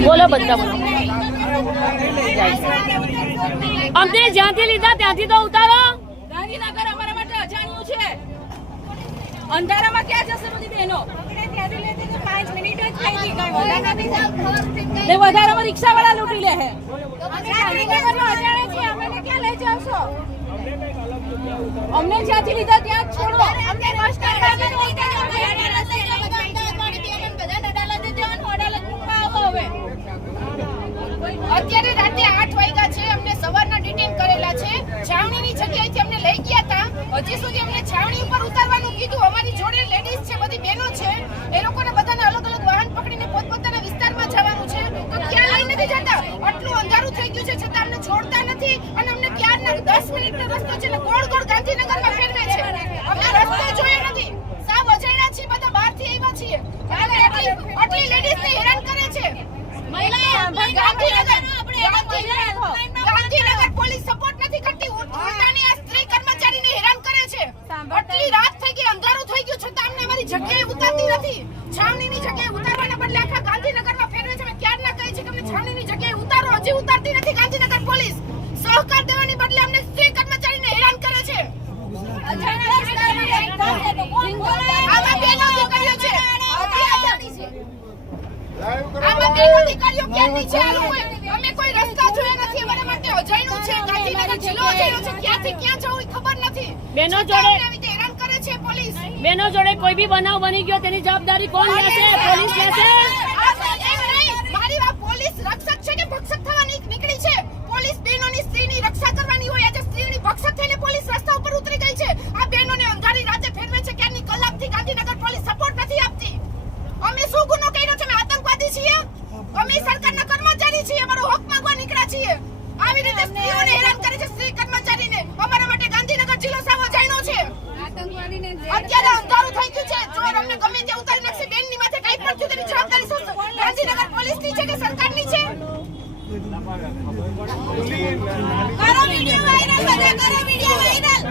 બોલો બધા બોલો. અમને જ્યાંથી લીધા ત્યાંથી તો ઉતારો. ગાંધીનગર અમારા માટે અજાણ્યું છે. અંધારામાં ક્યાં જશે બધી બહેનો? ત્યાંથી લેતી તો 5 મિનિટ જ થઈ ગઈ. કઈ વધારે નથી. ને વધારામાં રિક્ષાવાળા લૂંટી લે છે. ગાંધીનગરનો અજાણે છે. અમને ક્યાં લઈ જાવશો? અમને જ્યાંથી લીધા ત્યાં જ છોડો. અમને બસ સ્ટેન્ડ પર લઈ જાઓ. અત્યારે રાતે 8 વાગ્યા છે. અમને સવારના ડિટેન કરેલા છે. છાવણીની જગ્યાએથી અમને લઈ ગયા હતા. હજી સુધી અમને છાવણી ઉપર ઉતારવાનું કીધું. અમારી જોડે લેડીઝ છે, બધી બહેનો છે. એ લોકોને બધાને અલગ અલગ વાહન પકડીને પોતપોતાના વિસ્તારમાં જવાનું છે. તો ક્યાં લઈ નથી જતા? આટલું અંધારું થઈ ગયું છે છતાં અમને છોડતા નથી. અને અમને ક્યારના 10 મિનિટનો રસ્તો છે ને ગોળ ગોળ ગાંધીનગરમાં ફેરવે છે. અમને રસ્તો જોયો નથી. સાવ અજાણ્યા છીએ, બધા બહારથી આવ્યા છીએ. અને આટલી લેડીઝને હેરાન કરે છે. ગાંધીનગર પોલીસ સપોર્ટ નથી કરતી. ઉલટાની આ સ્ત્રી કર્મચારીને હેરાન કરે છે. આટલી રાત થઈ ગઈ, અંધારું થઈ ગયું છતાં અમને અમારી જગ્યાએ ઉતારતી નથી. છાવણીની જગ્યાએ ઉતારવાના બદલે આખા ગાંધીનગરમાં ફેરવે છે. ક્યારના કહે છે કે અમને છાવણીની જગ્યાએ ઉતારો. હજી ઉતારતી નથી ગાંધીનગર પોલીસ. સહકાર દેવાની બદલે અમને સ્ત્રી કર્મચારીને હેરાન કરે છે. આમાં બેનો દીકરીઓ છે. આમાં બેનો દીકરીઓ ક્યાંની છે? આ લોકો અમે કોઈ રસ્તા જોયા નથી. અમારા માટે અજાણ્યું છે. ગાંધીનગર જિલ્લો અજાણ્યો છે. ક્યાંથી ક્યાં જવું ખબર નથી. બેનો જોડે હેરાન કરે છે પોલીસ. બેનો જોડે કોઈ બી બનાવ બની ગયો તેની જવાબદારી કોણ લેશે? પોલીસ લેશે. મારી વાત પોલીસ રક્ષક છે કે ભક્ષક થવા નીકળી છે? પોલીસ બહેનોની સ્ત્રીની રક્ષા કરવાની હોય. આજે સ્ત્રીની ભક્ષક થઈને પોલીસ રસ્તા ઉપર ઉતરી ગઈ છે. આ બહેનોને અંધારી રાતે ફેરવે છે. ક્યાંની કલાકથી ગાંધીનગર પોલીસ સપોર્ટ નથી આપતી. અમે શું ગુનો કર્યો છે? અમે આતંકવાદી છીએ? અમે સરકારના કર્મચારી છીએ. અમારો હક માંગવા નીકળ્યા છીએ. આવી રીતે સ્ત્રીઓને હેરાન કરે છે, સ્ત્રી કર્મચારીને. અમારા માટે ગાંધીનગર જિલ્લો સાવ અજાણ્યો છે. અત્યારે અંધારું થઈ ગયું છે. ચોર અમને ગમે ત્યાં ઉતારી નાખશે. બેનની માથે કઈ પણ થયું તેની જવાબદારી શું? ગાંધીનગર પોલીસની છે કે સરકારની છે? કરો વિડિયો વાયરલ, કરો વિડિયો વાયરલ.